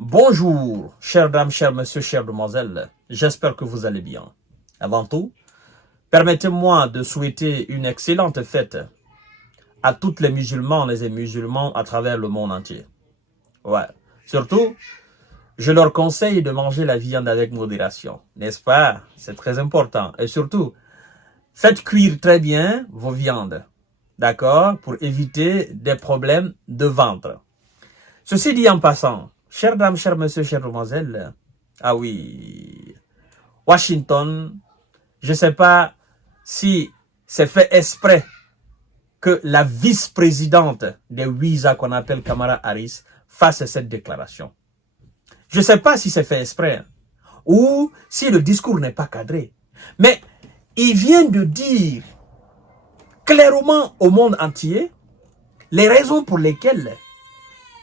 Bonjour, chères dames, chers messieurs, chères demoiselles. J'espère que vous allez bien. Avant tout, permettez-moi de souhaiter une excellente fête à toutes les musulmanes et musulmans à travers le monde entier. Ouais. Surtout, je leur conseille de manger la viande avec modération. N'est-ce pas? C'est très important. Et surtout, faites cuire très bien vos viandes. D'accord? Pour éviter des problèmes de ventre. Ceci dit en passant, chères dames, chers messieurs, chères demoiselles, ah oui, Washington, je ne sais pas si c'est fait exprès que la vice-présidente des WISA qu'on appelle Kamala Harris fasse cette déclaration. Je ne sais pas si c'est fait exprès ou si le discours n'est pas cadré. Mais il vient de dire clairement au monde entier les raisons pour lesquelles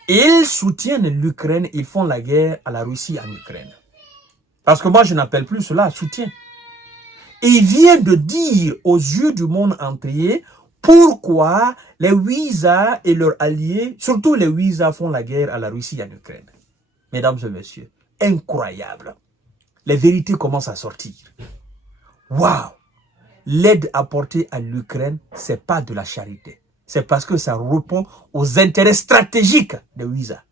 ils soutiennent l'Ukraine, ils font la guerre à la Russie en Ukraine. Parce que moi, je n'appelle plus cela soutien. Il vient de dire aux yeux du monde entier pourquoi les WISA et leurs alliés, surtout les WISA, font la guerre à la Russie en Ukraine. Mesdames et messieurs, incroyable. Les vérités commencent à sortir. Waouh! L'aide apportée à l'Ukraine, ce n'est pas de la charité. C'est parce que ça répond aux intérêts stratégiques de WISA,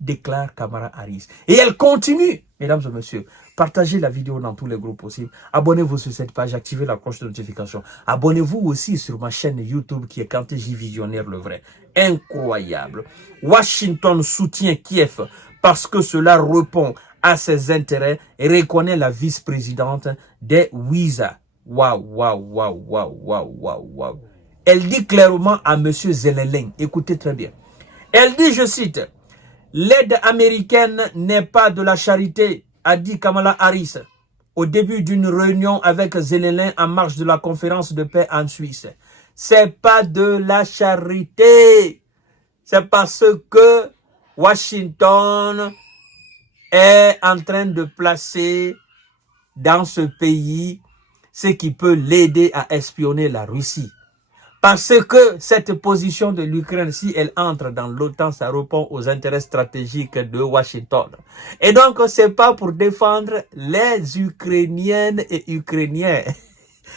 déclare Kamala Harris. Et elle continue, mesdames et messieurs, partagez la vidéo dans tous les groupes possibles. Abonnez-vous sur cette page, activez la cloche de notification. Abonnez-vous aussi sur ma chaîne YouTube qui est Kanté J Visionnaire le vrai. Incroyable. Washington soutient Kiev parce que cela répond à ses intérêts et reconnaît la vice-présidente des WISA. Waouh, waouh, waouh, waouh, waouh, waouh, waouh. Elle dit clairement à M. Zelensky, écoutez très bien. Elle dit, je cite, « L'aide américaine n'est pas de la charité », a dit Kamala Harris au début d'une réunion avec Zelensky en marge de la conférence de paix en Suisse. C'est pas de la charité. C'est parce que Washington est en train de placer dans ce pays ce qui peut l'aider à espionner la Russie. Parce que cette position de l'Ukraine, si elle entre dans l'OTAN, ça répond aux intérêts stratégiques de Washington. Et donc, c'est pas pour défendre les Ukrainiennes et Ukrainiens.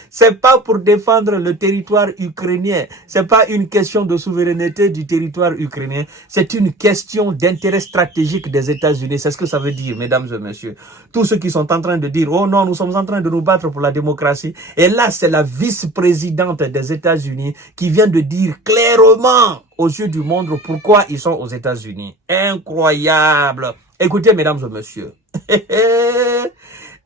C'est pas pour défendre le territoire ukrainien. C'est pas une question de souveraineté du territoire ukrainien. C'est une question d'intérêt stratégique des États-Unis. C'est ce que ça veut dire, mesdames et messieurs. Tous ceux qui sont en train de dire, oh non, nous sommes en train de nous battre pour la démocratie. Et là, c'est la vice-présidente des États-Unis qui vient de dire clairement aux yeux du monde pourquoi ils sont aux États-Unis. Incroyable. Écoutez, mesdames et messieurs.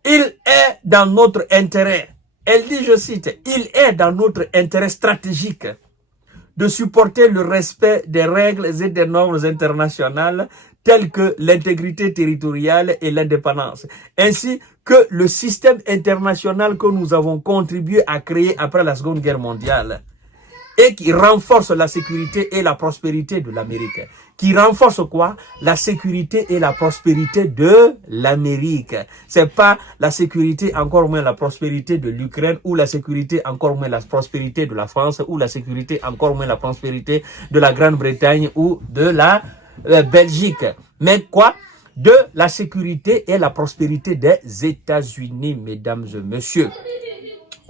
Il est dans notre intérêt. Elle dit, je cite, « Il est dans notre intérêt stratégique de supporter le respect des règles et des normes internationales telles que l'intégrité territoriale et l'indépendance, ainsi que le système international que nous avons contribué à créer après la Seconde Guerre mondiale et qui renforce la sécurité et la prospérité de l'Amérique. » Qui renforce quoi? La sécurité et la prospérité de l'Amérique. C'est pas la sécurité, encore moins la prospérité de l'Ukraine, ou la sécurité, encore moins la prospérité de la France, ou la sécurité, encore moins la prospérité de la Grande-Bretagne ou de la Belgique. Mais quoi? De la sécurité et la prospérité des États-Unis, mesdames et messieurs.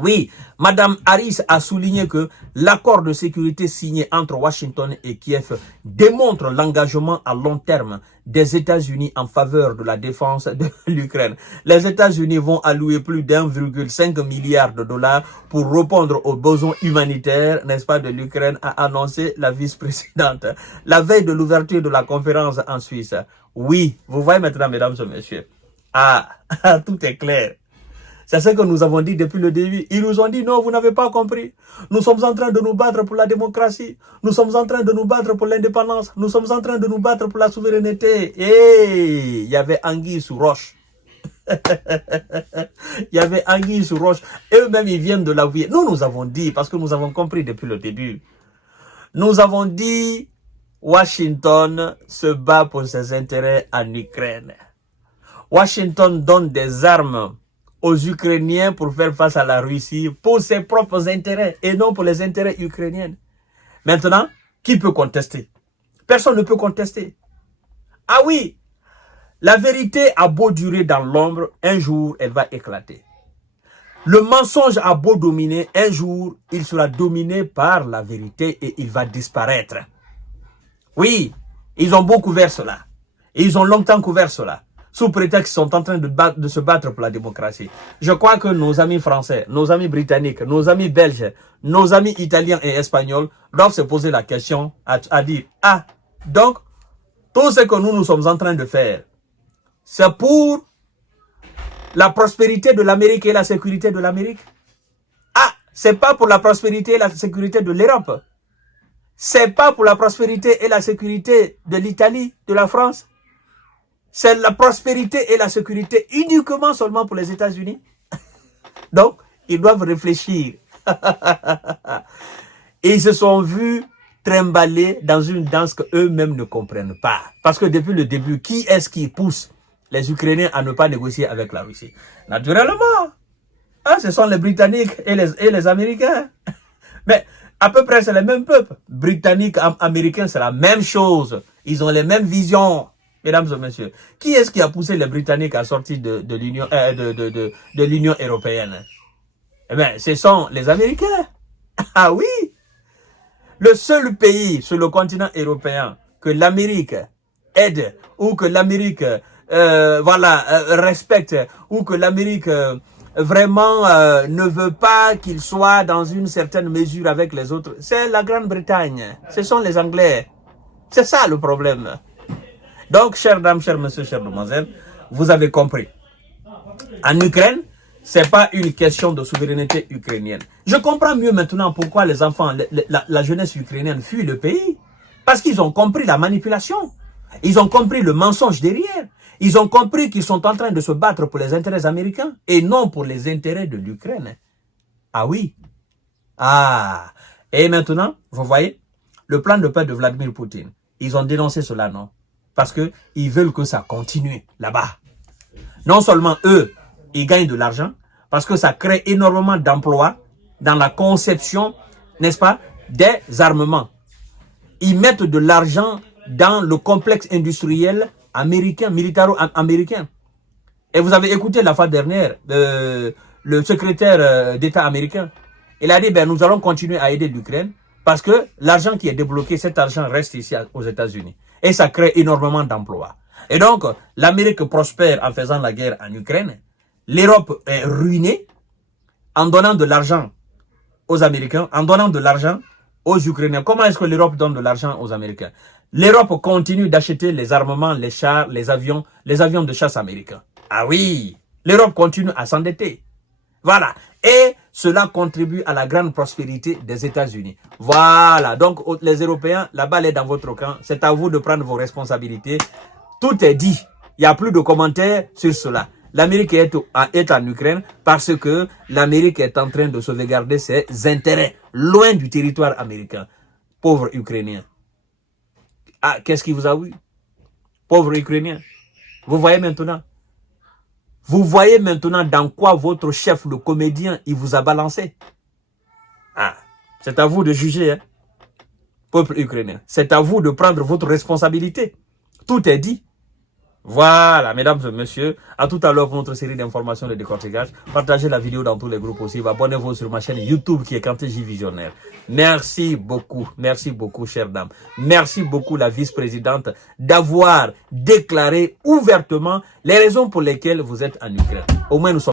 Oui, Madame Harris a souligné que l'accord de sécurité signé entre Washington et Kiev démontre l'engagement à long terme des États-Unis en faveur de la défense de l'Ukraine. Les États-Unis vont allouer plus d'1,5 milliard de dollars pour répondre aux besoins humanitaires, n'est-ce pas, de l'Ukraine, a annoncé la vice-présidente la veille de l'ouverture de la conférence en Suisse. Oui, vous voyez maintenant, mesdames et messieurs. Ah, tout est clair. C'est ce que nous avons dit depuis le début. Ils nous ont dit, non, vous n'avez pas compris. Nous sommes en train de nous battre pour la démocratie. Nous sommes en train de nous battre pour l'indépendance. Nous sommes en train de nous battre pour la souveraineté. Et il y avait anguille sous roche. Il y avait anguille sous roche. Eux-mêmes, ils viennent de l'avouer. Nous avons dit, parce que nous avons compris depuis le début. Nous avons dit, Washington se bat pour ses intérêts en Ukraine. Washington donne des armes aux Ukrainiens pour faire face à la Russie pour ses propres intérêts et non pour les intérêts ukrainiens. Maintenant, qui peut contester? Personne ne peut contester. Ah oui, La vérité a beau durer dans l'ombre, un jour, elle va éclater. Le mensonge a beau dominer, un jour, il sera dominé par la vérité et il va disparaître. Oui, ils ont beau couvert cela. Et ils ont longtemps couvert cela. Sous prétexte qu'ils sont en train de se battre pour la démocratie. Je crois que nos amis français, nos amis britanniques, nos amis belges, nos amis italiens et espagnols doivent se poser la question à dire, ah, donc, tout ce que nous sommes en train de faire, c'est pour la prospérité de l'Amérique et la sécurité de l'Amérique. Ah, c'est pas pour la prospérité et la sécurité de l'Europe. C'est pas pour la prospérité et la sécurité de l'Italie, de la France. C'est la prospérité et la sécurité uniquement seulement pour les États-Unis. Donc, ils doivent réfléchir. Et ils se sont vus trimballer dans une danse qu'eux-mêmes ne comprennent pas. Parce que depuis le début, qui est-ce qui pousse les Ukrainiens à ne pas négocier avec la Russie? Naturellement, hein, ce sont les Britanniques et les Américains. Mais à peu près, c'est les mêmes peuples. Britanniques, Américains, c'est la même chose. Ils ont les mêmes visions. Mesdames et messieurs, qui est-ce qui a poussé les Britanniques à sortir de l'Union européenne? Eh bien, ce sont les Américains. Ah oui! Le seul pays sur le continent européen que l'Amérique aide ou que l'Amérique respecte ou que l'Amérique vraiment ne veut pas qu'il soit dans une certaine mesure avec les autres, c'est la Grande-Bretagne. Ce sont les Anglais. C'est ça le problème. Donc, chères dames, chers messieurs, chères demoiselles, vous avez compris. En Ukraine, c'est pas une question de souveraineté ukrainienne. Je comprends mieux maintenant pourquoi les enfants, la jeunesse ukrainienne fuit le pays. Parce qu'ils ont compris la manipulation. Ils ont compris le mensonge derrière. Ils ont compris qu'ils sont en train de se battre pour les intérêts américains et non pour les intérêts de l'Ukraine. Ah oui. Ah. Et maintenant, vous voyez, le plan de paix de Vladimir Poutine, ils ont dénoncé cela, non? Parce qu'ils veulent que ça continue là-bas. Non seulement eux, ils gagnent de l'argent, parce que ça crée énormément d'emplois dans la conception, n'est-ce pas, des armements. Ils mettent de l'argent dans le complexe industriel américain, militaro-américain. Et vous avez écouté la fois dernière, le secrétaire d'État américain. Il a dit, ben, nous allons continuer à aider l'Ukraine parce que l'argent qui est débloqué, cet argent reste ici aux États-Unis. Et ça crée énormément d'emplois. Et donc, l'Amérique prospère en faisant la guerre en Ukraine. L'Europe est ruinée en donnant de l'argent aux Américains, en donnant de l'argent aux Ukrainiens. Comment est-ce que l'Europe donne de l'argent aux Américains? L'Europe continue d'acheter les armements, les chars, les avions de chasse américains. Ah oui, l'Europe continue à s'endetter. Voilà. Et cela contribue à la grande prospérité des États-Unis. Voilà. Donc, les Européens, la balle est dans votre camp. C'est à vous de prendre vos responsabilités. Tout est dit. Il n'y a plus de commentaires sur cela. L'Amérique est en Ukraine parce que l'Amérique est en train de sauvegarder ses intérêts loin du territoire américain. Pauvres Ukrainiens. Ah, qu'est-ce qui vous a vu? Pauvres Ukrainiens. Vous voyez maintenant? Vous voyez maintenant dans quoi votre chef, le comédien, il vous a balancé. Ah, c'est à vous de juger, hein, peuple ukrainien. C'est à vous de prendre votre responsabilité. Tout est dit. Voilà, mesdames et messieurs, à tout à l'heure pour notre série d'informations de décortiquage. Partagez la vidéo dans tous les groupes aussi. Abonnez-vous sur ma chaîne YouTube qui est Kanté J Visionnaire. Merci beaucoup, chère dame. Merci beaucoup, la vice-présidente, d'avoir déclaré ouvertement les raisons pour lesquelles vous êtes en Ukraine. Au moins, nous sommes